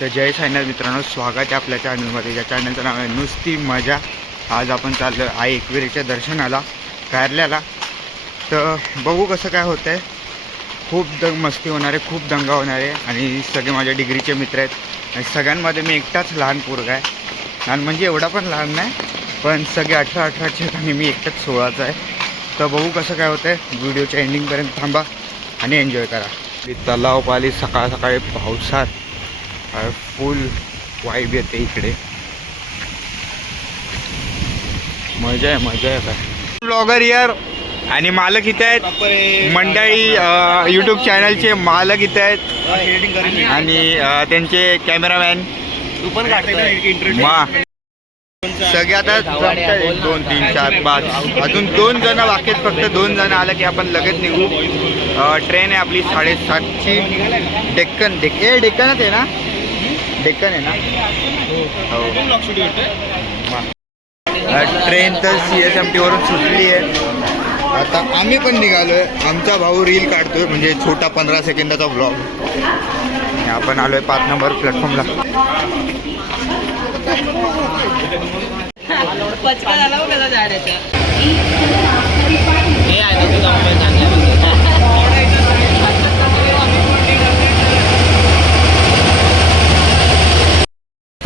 तर जय साईनाथ मित्रांनो स्वागत आहे आपल्या चॅनलमध्ये या चॅनलचं नाव आहे नुसती मजा. आज आपण चाललो आहे आई एकविरीच्या दर्शनाला कारल्याला. तर बघू कसं काय होतं आहे खूप दंग मस्ती होणार आहे खूप दंगा होणार. आहे आणि सगळे माझ्या डिग्रीचे मित्र आहेत. आणि सगळ्यांमध्ये मी एकटाच लहान पोरगा आहे. लहान म्हणजे एवढा पण लहान नाही पण सगळे अठरा अठराचे आहेत आणि मी एकटाच सोळाचा आहे. तर बघू कसं काय होतं आहे व्हिडिओच्या एंडिंगपर्यंत थांबा आणि एन्जॉय करा. तलाव पाली सकाळ सकाळी पावसात फुल वाईब येते इकडे. मजा आहे मजा आहे काय ब्लॉगर यार आणि मालक इथे आहेत. मंडळी यूट्यूब चॅनलचे मालक इथे आहेत. आणि त्यांचे कॅमेरामॅन सगळे आता एक दोन तीन चार पाच. अजून दोन जण वाक्यात फक्त दोन जण आलं की आपण लगेच निघू. ट्रेन आहे आपली साडेसातची डेक्कन. डेक ए डेक्कनच आहे ना? डेक्कन आहे ना? हो. ट्रेन तर सी एस एम टीवरून सुटली आहे. आता आम्ही पण निघालोय. आमचा भाऊ रील काढतोय म्हणजे छोटा पंधरा सेकंदाचा ब्लॉग आपण आलोय पाच नंबर प्लॅटफॉर्मला पचका झाला बघ कसा झाडाचा हे आहे ना तुझा मोबाईल चांगला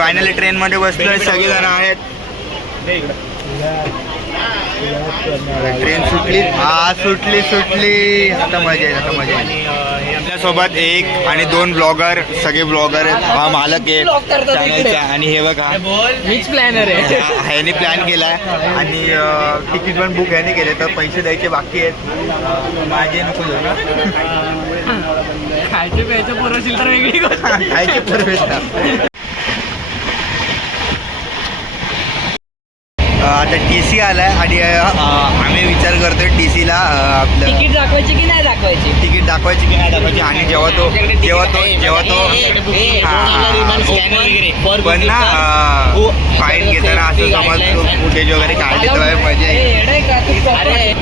फायनली ट्रेनमध्ये बसलोय सगळेजण आहेत. ट्रेन सुटली. हा सुटली सुटली. आता मजा आहे आता मजा आहे आपल्यासोबत एक आणि दोन ब्लॉगर सगळे ब्लॉगर आहेत. हा मालक आहे. चॅनलचा आणि हे बघा. मीच प्लॅनर आहे. हा- ह्याने प्लॅन केलाय. आणि तिकीट पण बुक ह्याने केले तर पैसे द्यायचे बाकी आहेत. माझे नको खायचे प्यायचं पोरं असेल तर वेगळी गोष्ट. खायचे परवेश आता टी सी आलाय आणि अं, आम्ही विचार करतोय टी सीला आपलं तिकीट दाखवायची की नाही दाखवायची? तिकीट दाखवायची की नाही दाखवायची? आणि जेव्हा तो जेव्हा तो जेव्हा तो हा. पण ना फाईन घेताना असं समज फुटेज वगैरे काढले तर मजा येईल येडं आहे का तू अरे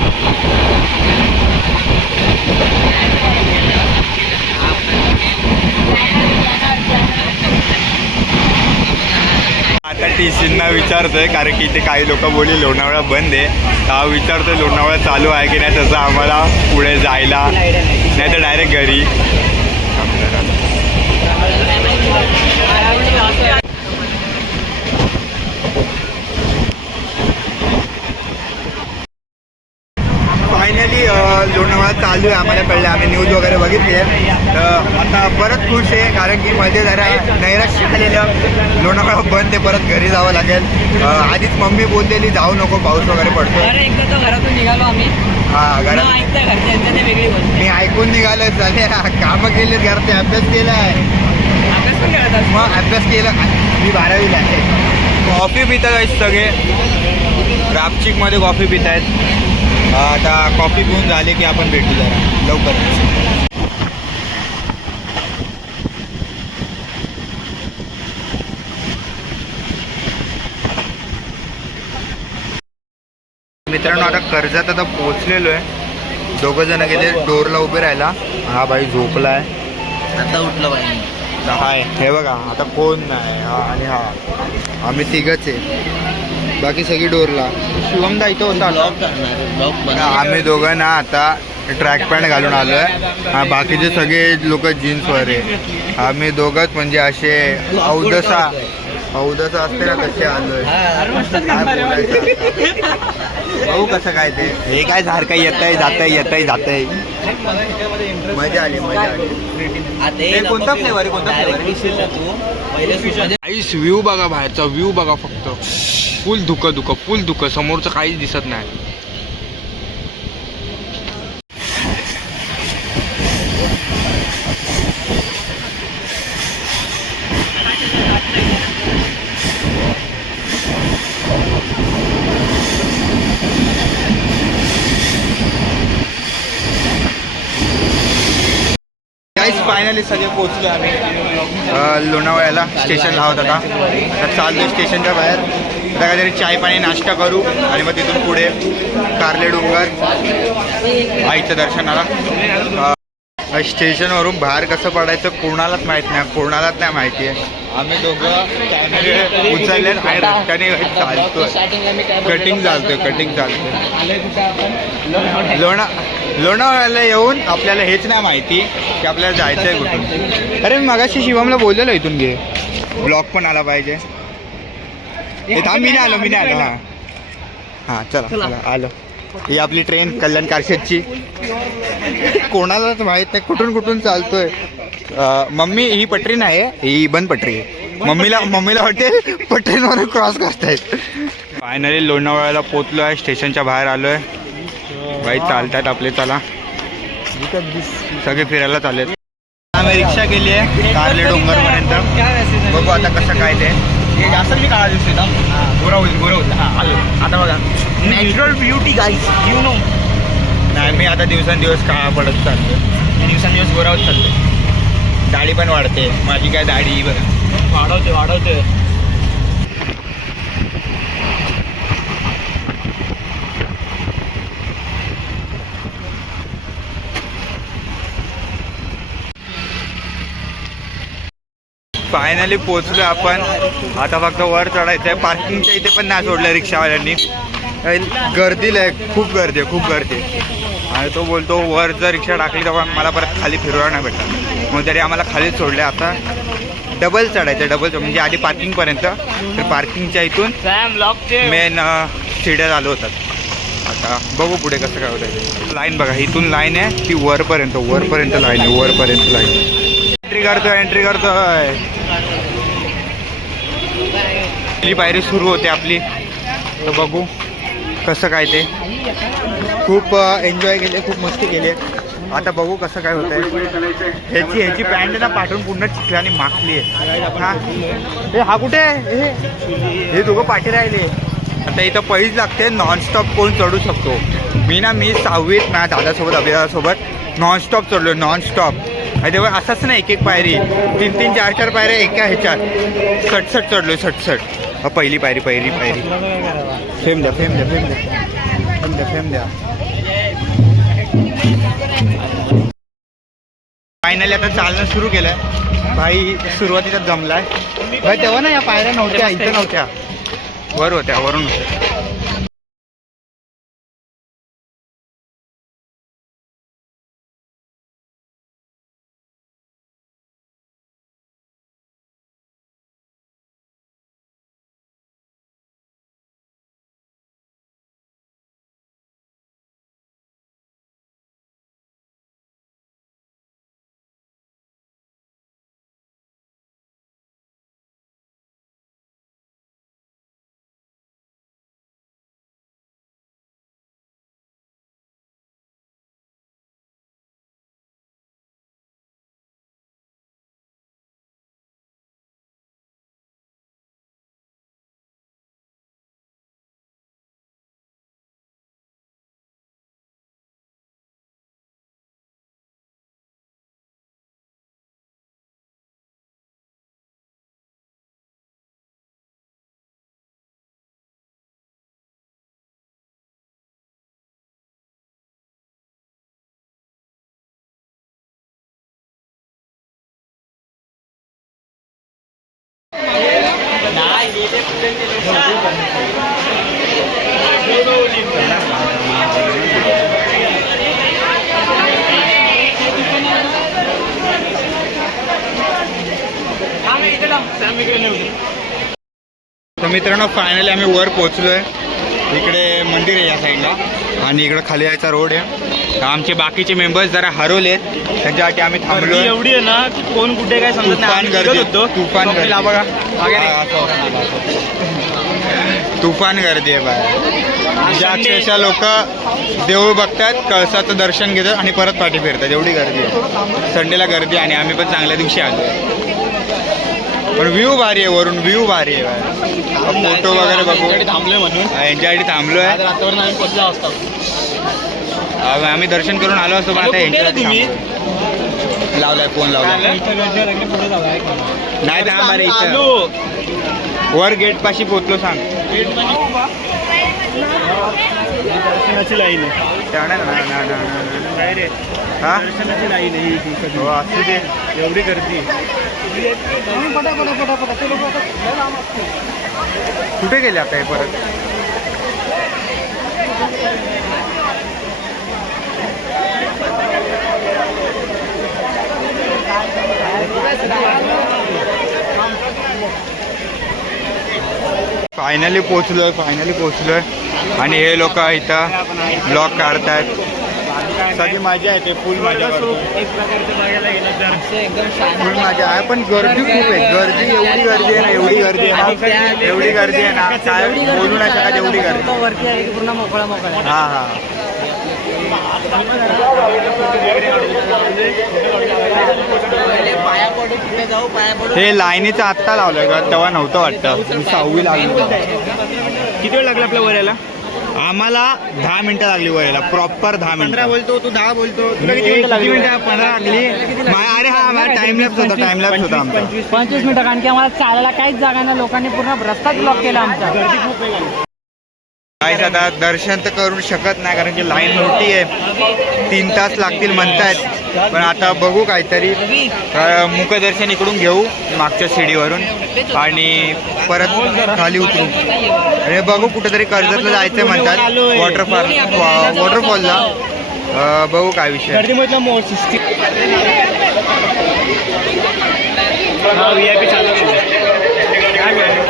आता टी सींना विचारतोय कारण की इथे काही लोक बोलली लोणावळा बंद आहे. विचारतोय लोणावळा चालू आहे की नाही तसं आम्हाला पुढे जायला. नाही तर डायरेक्ट घरी. लोणावळा चालू आहे आम्हाला कळलं. आम्ही न्यूज वगैरे बघितली आहे तर आता परत खुश आहे कारण की मध्ये जरा नैराश्य आलेलं लोणावळा बंद आहे परत घरी जावं लागेल. आधीच मम्मी बोललेली जाऊ नको पाऊस वगैरे पडतो एकदा घरातून निघालो आम्ही. हा घरात ते मी ऐकून निघालोय झाले कामं केलेत घरचे अभ्यास करत असतो. मग अभ्यास केला मी बारावीला आहे. कॉफी पितात सगळे. रापचिकमध्ये कॉफी पित आहेत आता कॉफी पिऊन झाले की आपण भेटू जरा. लवकर. मित्रांनो आता कर्जात आता पोहोचलेलो आहे. दोघं जण गेले डोरला उभे राहिला हा बाई झोपला आहे आता उठलं पाहिजे हाय हे बघा आता कोण नाही हा आणि हा. आम्ही तिघच आहे. बाकी सगळी डोरला. शिवमदा इथं होता आम्ही दोघं ना आता ट्रॅक पॅन्ट घालून आलोय. हा बाकीचे सगळे लोक जीन्सवर आहे. आम्ही दोघंच म्हणजे असे अवदसा अवदसा असते ना तसे आलोय? बघू कसं काय ते. हे काय सारखं येत आहे जात आहे येत आहे जात आहे मजा आली. मजा आली कोणता फ्लेवर आहे? कोणता फ्लेवर आहे? काहीच व्ह्यू बघा बाहेरचा व्ह्यू बघा फक्त. फुल धुकं धुकं फुल धुकं. समोरचं काहीच दिसत नाही. काहीच फायनली सगळे पोहोचलो आम्ही. लोणावळ्याला स्टेशन लावत आता आता चाललो स्टेशनच्या बाहेर. आता काहीतरी चाय पाणी नाश्ता करू आणि मग तिथून पुढे कारले डोंगर. आईच्या दर्शनाला. स्टेशनवरून बाहेर कसं पडायचं कोणालाच माहीत नाही कोणालाच नाही माहिती आहे. आम्ही दोघं कॅमेरे उचलले आणि रस्त्याने चालतो कटिंग चालतोय. कटिंग चालतोय लोणा लोणावळ्याला येऊन आपल्याला हेच नाही माहिती की आपल्याला जायचं आहे कुठून. अरे मी मगाशी शिवमला बोललेलो इथून घे. ब्लॉग पण आला पाहिजे. थांब मी नाही आलो मी नाही आलो. हां. हां चला चला. आलो. ही आपली ट्रेन कल्याण कारशेदची. कोणालाच माहीत नाही कुठून कुठून चालतोय. मम्मी ही पटरी नाही ही बंद पटरी आहे. मम्मीला मम्मीला वाटते पटरीवरून क्रॉस करतायत. फायनली लोणावळ्याला पोचलो आहे स्टेशनच्या बाहेर आलो आहे बाई चालतात आपले चला. सगळे फिरायला चाललेत. आम्ही रिक्षा केली आहे कारले डोंगरपर्यंत. बघू आता कसं काय ते. असं मी काळा दिवशी गोरा होईल गोरा होईल. हा आलो. आता बघा. Natural beauty guys you know नाही मी आता दिवसेंदिवस काळा पडत चाललो दिवसांदिवस गोरा होत चालते दाढी पण वाढते. माझी काय दाढी बघा. वाढवते वाढवते फायनली पोचलो आपण. आता फक्त वर चढायचं आहे पार्किंगच्या इथे पण नाही सोडलं रिक्षावाल्यांनी. अय, गर्दी लय खूप गर्दी आहे खूप गर्दी आहे. आणि तो बोलतो वर जर रिक्षा टाकली तर मला परत खाली फिरवा नाही भेटणार. मग तरी आम्हाला खालीच सोडले आता. डबल चढायचं डबल म्हणजे आधी पार्किंगपर्यंत तर पार्किंगच्या इथून मेन शिड्या चालू होतात. आता बघू पुढे कसं काय होतं लाईन बघा इथून लाईन आहे ती वरपर्यंत वरपर्यंत लाईन आहे वरपर्यंत लाईन एंट्री करतोय एंट्री करतोय. पहिली पायरी सुरू होते आपली. तर बघू कसं काय ते. खूप एन्जॉय केले खूप मस्ती केली. आता बघू कसं काय होत आहे ह्याची ह्याची पॅन्ट ना पाठवून पूर्ण चिखलाने माखली आहे. हा. हे हा कुठे आहे? हे दोघं पाठी राहिले. आता इथं पैज लागते नॉनस्टॉप कोण चढू शकतो. मी ना मी सहावीत ना दादासोबत अभिदादासोबत नॉनस्टॉप चढलो नॉनस्टॉप तेव्हा असंच नाही एक एक पायरी. तीन तीन चार चार पायऱ्या एका ह्याच्यात. सटसट चढलो सटसट. पहिली पायरी पहिली पायरी. फेम द्या फेम द्या फेम द्या. फेम द्या फेम द्या. फायनली आता चालणं सुरू केलं भाई सुरुवातीचा जमलाय. भाई तेव्हा ना या पायऱ्या नव्हत्या इथं नव्हत्या. वर होत्या वरून होत्या. तर मित्रांनो फायनली आम्ही वर पोहोचलो आहे इकडे मंदिर आहे या साईडला आणि इकडं खाली यायचा रोड आहे. आमचे बाकीचे मेंबर्स जरा हरवलेत. त्यांच्यासाठी आम्ही थांबलो एवढी आहे ना की कोण कुठे काय समजत नाही. तुफान गर्दी. तुफान गर्दी. बघा. तुफान आहे बाय म्हणजे अक्षरशः लोक देऊळ बघतात कळसाचं दर्शन घेतात आणि परत पाठी फिरतात. एवढी गर्दी आहे. संडेला गर्दी आणि आम्ही पण चांगल्या दिवशी आलो पण व्ह्यू भारी आहे वरून. व्ह्यू भारी आहे फोटो वगैरे बघू. थांबलोय म्हणून. हा, यांच्यासाठी थांबलो आज आहे रात्रभर आम्ही दर्शन करून आलो असतो पण आता. लावलाय फोन लावलाय. नाही थांब अरे इथं. वर गेट पाशी पोचलो सांग. दर्शनाची लाईन आहे. ना, ना, ना, ना, ना, ना, ना. दर्शनाची लाईन आहे ही एवढी गर्दी कुठे गेले आता हे परत? फायनली पोचलोय फायनली पोचलोय आणि हे लोक इथं ब्लॉग काढतायत. सगळी मजा येते फुल मजा फुल मजा. आहे पण गर्दी खूप आहे. गर्दी एवढी गर्दी आहे ना एवढी गर्दी आहे ना. एवढी गर्दी आहे ना. काय बोलू नाही शकत एवढी गर्दी. हा हा. हे लाईनीचं आत्ता लावलंय का? तेव्हा नव्हतं वाटतं. मी सहावी लागली. किती वेळ लागला आपल्या वऱ्याला? आम्हाला दहा मिनिटं लागली वयाला प्रॉपर दहा मिनिटं. बोलतो तू दहा बोलतो. किती मिनिटं पंधरा लागली. मा- अरे हा माझा टाइम लॅप्स होता टाइम लॅप्स होता आमचा. पंचवीस मिनिटं कारण की आम्हाला चालायला काहीच जागा नाही. लोकांनी पूर्ण रस्ताच ब्लॉक केला आमचा. काहीच आता दर्शन तर करू शकत नाही कारण की लाईन मोठी आहे. तीन तास लागतील म्हणतायत. पण आता बघू काहीतरी. मुखदर्शन इकडून घेऊ मागच्या शिडीवरून आणि परत खाली उतरू. आणि बघू कुठेतरी कर्जतला जायचं म्हणतात. वॉटरफॉल वॉटरफॉलला बघू काय विषय गर्दीमधलं मोड सिस्टीम हा व्ही आय पी चालू केलं. काय मिळालं?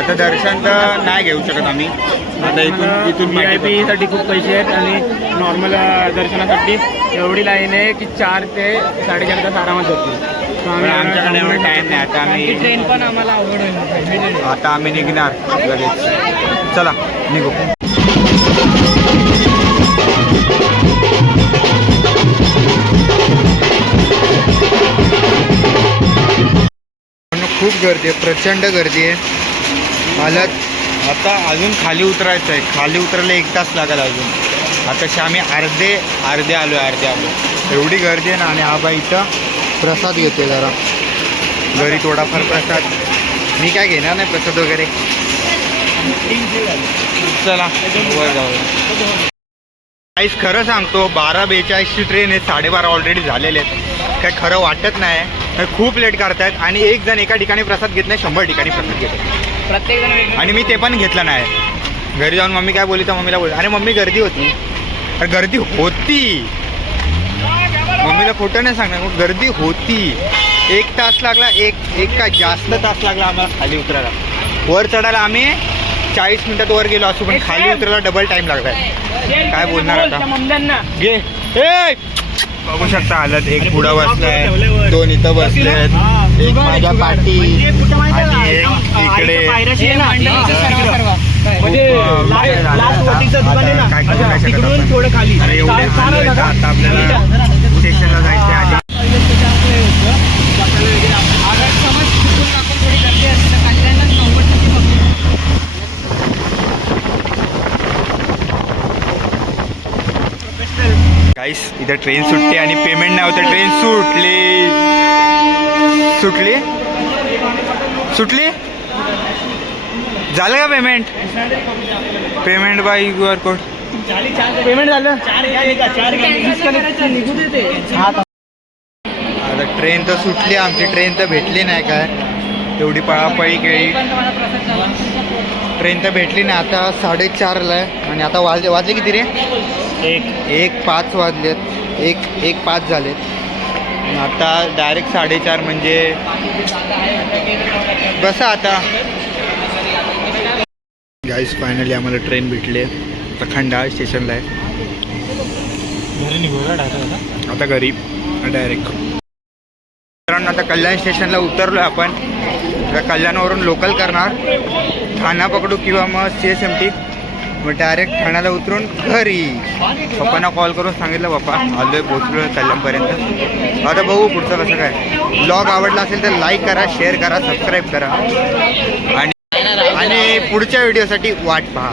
आता दर्शन तर नाही घेऊ शकत आम्ही. आता इथून इथून व्ही आय मागे पी साठी खूप पैसे आहेत आणि नॉर्मल दर्शनासाठी एवढी लाईन आहे की चार ते साडेचार तास आरामात जातील पण आमच्याकडे एवढा टाइम नाही. आता आम्ही ट्रेन पण आम्हाला अवघड होईल आता आम्ही निघणार लगेच. चला निघू. खूप गर्दी आहे प्रचंड गर्दी आहे. हालत आता अजून खाली उतरायचं आहे खाली उतरायला एक तास लागेल अजून. आता आम्ही अर्धे अर्धे आलो अर्धे आलो एवढी गर्दी आहे ना आणि आबा इथं प्रसाद घेते जरा. घरी थोडाफार प्रसाद. मी काय घेणार नाही प्रसाद वगैरे. चला वर जाऊ आईस खरं सांगतो बारा बेचाळीसची ट्रेन आहे साडेबारा ऑलरेडी झालेले आहेत. काय खरं वाटत नाही. खूप लेट करतायत आणि एक जण एका ठिकाणी प्रसाद घेत नाही शंभर ठिकाणी प्रसाद घेतो आणि मी ते पण घेतलं नाही. घरी जाऊन मम्मी काय बोलली तर मम्मीला बोल. अरे मम्मी गर्दी होती. अरे गर्दी होती. मम्मीला खोटं नाही सांगणार. मग गर्दी होती. एक तास लागला एक एक काय जास्त तास लागला आम्हाला खाली उतरायला. वर चढायला आम्ही चाळीस मिनिटात वर गेलो असू पण खाली उतरायला डबल टाइम लागलाय काय बोलणार आता? घे. ए! बघू शकता हालत. एक पुढं बसलाय दोन इथं बसलेत एक माझ्या पाठी आणि एक इकडे म्हणजे अं, ला- काय झालं लास्ट आता? वोटिंगचं दुकान आहे आता काय करू ना नाही शकत तिकडून आपण. थोडं खाली अरे एवढे चार- चार हाल आहेत, होता आता आपल्याला स्टेशनला जायचं आहे काहीच इथं ट्रेन सुटते आणि पेमेंट नाही होतं. ट्रेन सुटली. सुटली? सुटली? झालं का payment payment by Q R code payment झालं. आता ट्रेन तर सुटली. आमची ट्रेन तर भेटली नाही काय. तेवढी पळापळी केली. ट्रेन तर भेटली नाही. आता साडेचारला आहे. आणि आता वाजले वाजले किती रे? एक. एक पाच वाजलेत. एक एक पाच झालेत. आता डायरेक्ट साडेचार म्हणजे बसा आता. गाईस फायनली आम्हाला ट्रेन भेटली. आहे. आता खंडाळा स्टेशनला आहे आता? घरी. डायरेक्ट मित्रांनो आता कल्याण स्टेशनला उतरलो आपण. आता कल्याणवरून लोकल करणार. ठाणा पकडू किंवा मग सी एस एम टी मग डायरेक्ट ठाण्याला उतरून घरी. पप्पांना कॉल करून सांगितलं पप्पा आलो आहे पोचलो कल्याणपर्यंत. आता बघू पुढचं कसं काय. ब्लॉग आवडला असेल तर लाईक करा शेअर करा सबस्क्राईब करा. आणि आणि पुढच्या व्हिडिओसाठी वाट पहा.